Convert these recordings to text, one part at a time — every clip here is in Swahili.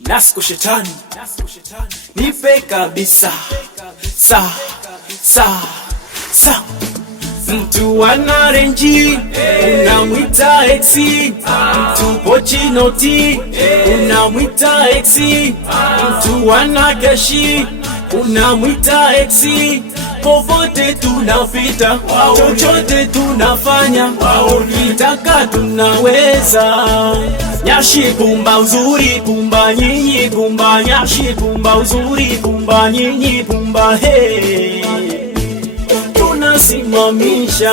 Nasko shetani, nipe kabisa. Sa mtu ana renji, unamwita exi. Mtu pochi noti, unamwita exi. Mtu ana keshi, unamwita exi. Popote tunafita, chochote tunafanya, ukitaka tunaweza. Nyashi pumba uzuri pumba nyinyi pumba, nyashi pumba uzuri pumba nyinyi pumba. Hey, tunasimamisha,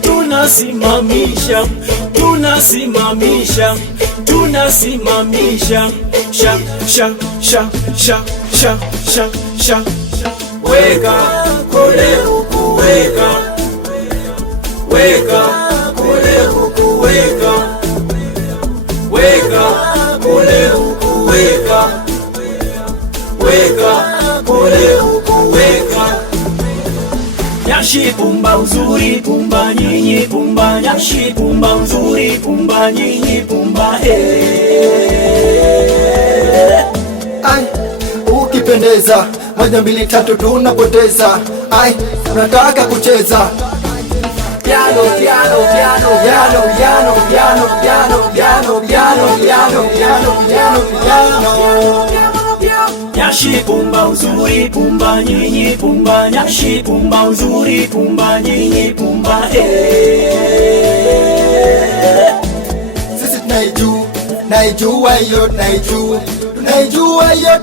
tunasimamisha, tunasimamisha, tunasimamisha. Sha sha sha sha sha sha sha. Weka kule huku, weka weka kule huku, weka weka kule huku, weka weka kule huku, weka. Nyashi pumba uzuri pumba nyinyi pumba, nyashi pumba uzuri pumba nyinyi pumba. Ai, ukipendeza 1 2 3 tunapoteza. Ai, unataka kucheza piano piano piano piano piano piano piano piano piano piano piano piano. Nyashi pumba uzuri pumba nyinyi pumba, nyashi pumba uzuri pumba nyinyi pumba. Sisi tunaijua hiyo, tunaijua hiyo,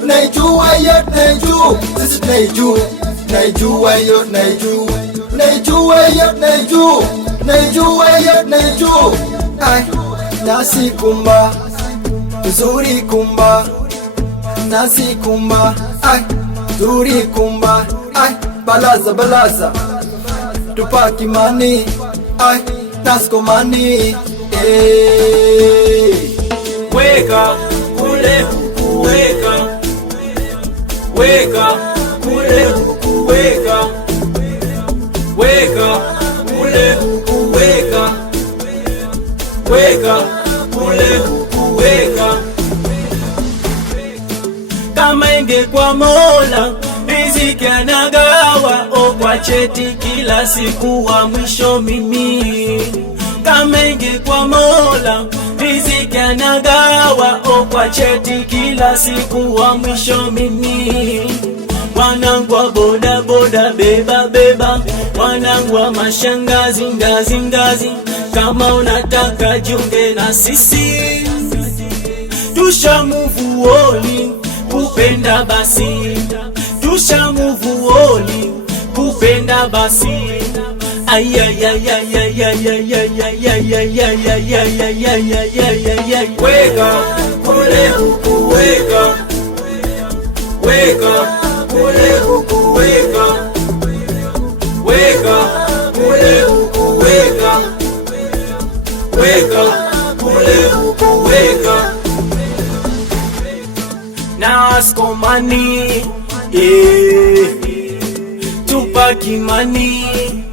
tunaijua hiyo, sisi tunaijua hiyo, tunaijua hiyo. Ai, nasi kumba uzuri kumba, nasi kumba, ai uzuri kumba, ai balaza tupaki mani, ai nasko mani. Weka kule huku, weka weka kule huku, weka weka kule huku, weka weka kule huku, weka. Kama ingekuwa Mola riziki anagawa, kwa cheti kila siku wa mwisho mimi. Kama ingekuwa Mola riziki anagawa, kwa cheti kila siku wa mwisho mimi. Wanangu wa boda boda beba beba, wanangu wa mashangazi ngazi ngazi, kama unataka jiunge na sisi. Tusha move on, kupenda basi, tusha move on, kupenda basi. Ay ay ay ay ay ay ay ay ay ay ay ay ay ay ay. Weka kule huku, weka weka kule huku, weka weka kule huku, weka weka kule huku, weka. Nasko mani, tupaki mani.